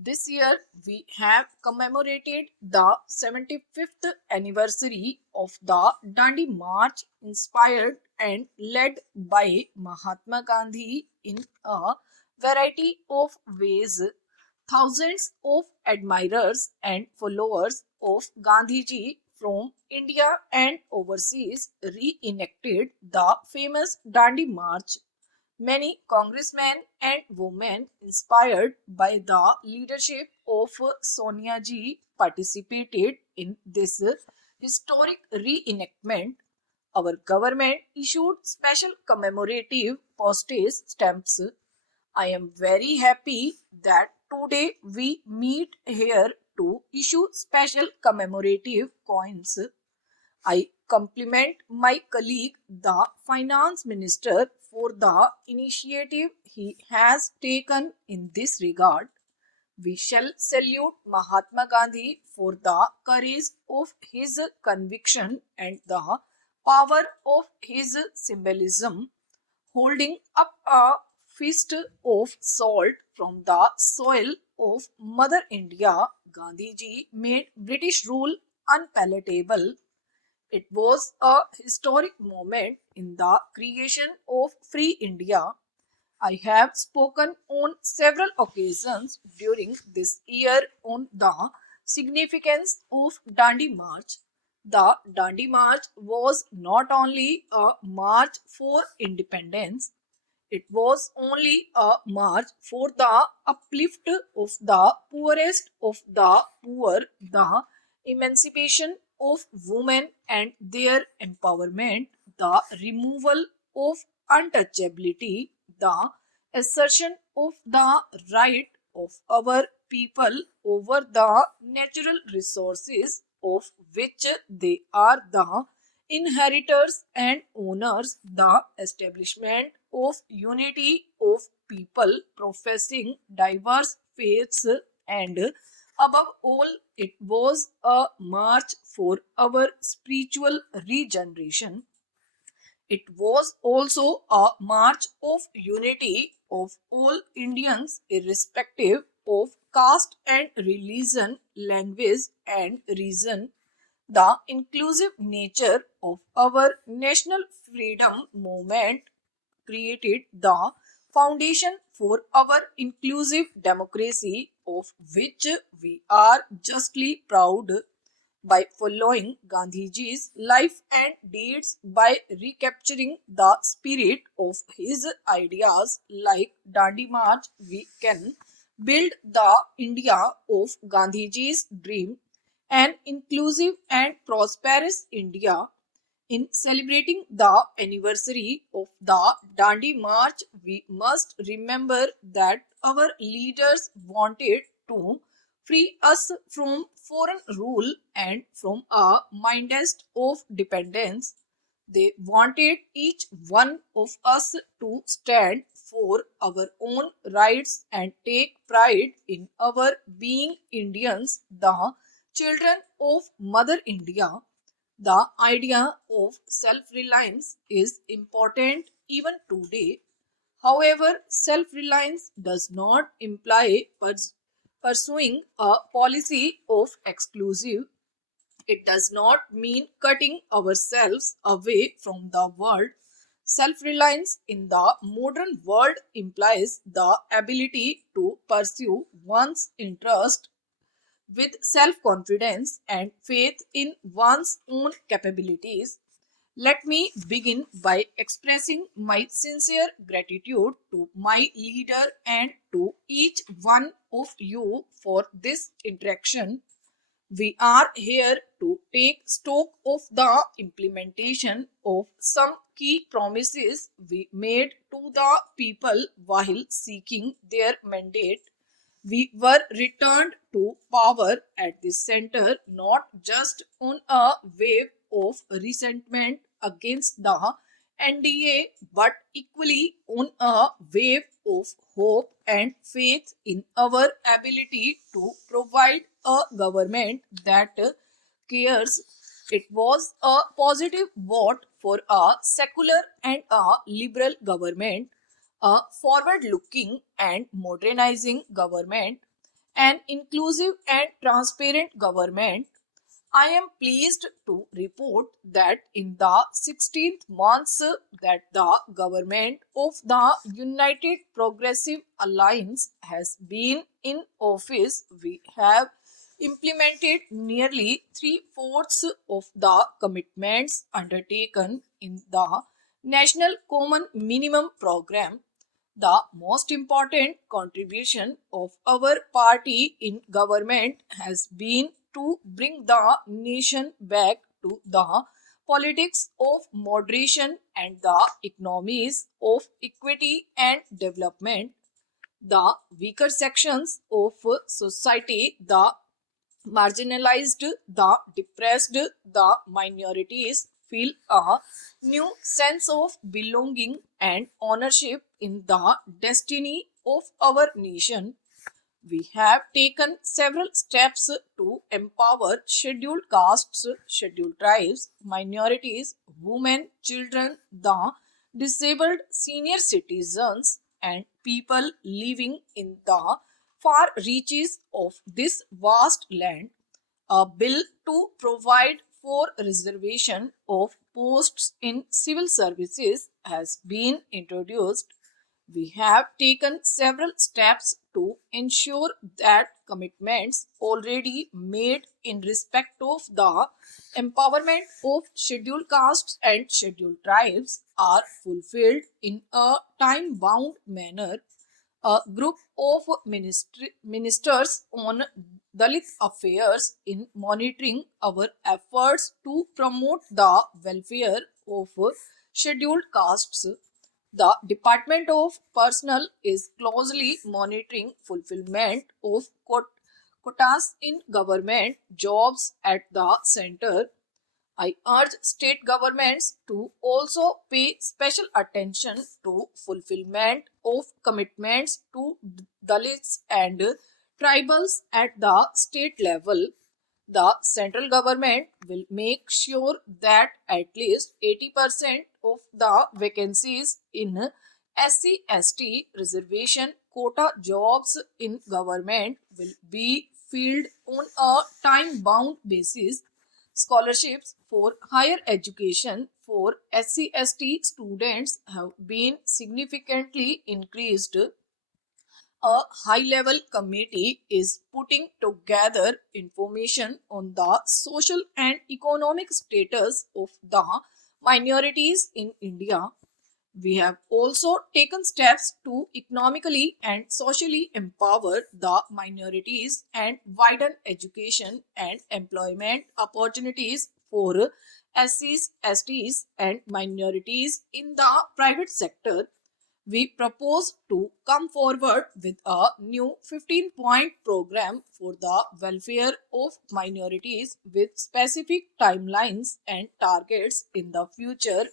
This year, we have commemorated the 75th anniversary of the Dandi March, inspired and led by Mahatma Gandhi in a variety of ways. Thousands of admirers and followers of Gandhiji from India and overseas reenacted the famous Dandi March. Many congressmen and women inspired by the leadership of Sonia Ji participated in this historic reenactment. Our government issued special commemorative postage stamps. I am very happy that today we meet here to issue special commemorative coins. I compliment my colleague, the finance minister, for the initiative he has taken in this regard. We shall salute Mahatma Gandhi for the courage of his conviction and the power of his symbolism. Holding up a fist of salt from the soil of Mother India, Gandhiji made British rule unpalatable. It was a historic moment in the creation of Free India. I have spoken on several occasions during this year on the significance of Dandi March. The Dandi March was not only a march for independence, it was only a march for the uplift of the poorest of the poor, the emancipation of women and their empowerment, the removal of untouchability, the assertion of the right of our people over the natural resources of which they are the inheritors and owners, the establishment of unity of people professing diverse faiths, and above all, it was a march for our spiritual regeneration. It was also a march of unity of all Indians, irrespective of caste and religion, language and reason. The inclusive nature of our national freedom movement created the foundation for our inclusive democracy, of which we are justly proud. By following Gandhiji's life and deeds, by recapturing the spirit of his ideas like Dandi March, we can build the India of Gandhiji's dream, an inclusive and prosperous India. In celebrating the anniversary of the Dandi March, we must remember that our leaders wanted to free us from foreign rule and from a mindest of dependence. They wanted each one of us to stand for our own rights and take pride in our being Indians, the children of Mother India. The idea of self reliance is important even today. However, self reliance does not imply pursuing a policy of exclusive. It does not mean cutting ourselves away from the world. Self reliance in the modern world implies the ability to pursue one's interest with self confidence and faith in one's own capabilities. Let me begin by expressing my sincere gratitude to my leader and to each one of you for this interaction. We are here to take stock of the implementation of some key promises we made to the people while seeking their mandate. We were returned to power at the center not just on a wave of resentment against the NDA but equally on a wave of hope and faith in our ability to provide a government that cares. It was a positive vote for a secular and a liberal government, a forward looking and modernizing government, an inclusive and transparent government. I am pleased to report that in the 16th months that the government of the United Progressive Alliance has been in office, we have implemented nearly three-fourths of the commitments undertaken in the National Common Minimum Program. The most important contribution of our party in government has been to bring the nation back to the politics of moderation and the economies of equity and development. The weaker sections of society, the marginalized, the depressed, the minorities feel a new sense of belonging and ownership in the destiny of our nation. We have taken several steps to empower scheduled castes, scheduled tribes, minorities, women, children, the disabled, senior citizens, and people living in the far reaches of this vast land. A bill to provide for reservation of posts in civil services has been introduced. We have taken several steps to ensure that commitments already made in respect of the empowerment of scheduled castes and scheduled tribes are fulfilled in a time bound manner. A group of ministers on Dalit affairs in monitoring our efforts to promote the welfare of scheduled castes. The Department of Personnel is closely monitoring fulfillment of quotas in government jobs at the center. I urge state governments to also pay special attention to fulfillment of commitments to Dalits and tribals at the state level. The central government will make sure that at least 80% of the vacancies in SC/ST reservation quota jobs in government will be filled on a time bound basis. Scholarships for higher education for SC/ST students have been significantly increased. A high level committee is putting together information on the social and economic status of the minorities in India. We have also taken steps to economically and socially empower the minorities and widen education and employment opportunities for SCs, STs, and minorities in the private sector. We propose to come forward with a new 15-point program for the welfare of minorities with specific timelines and targets in the future.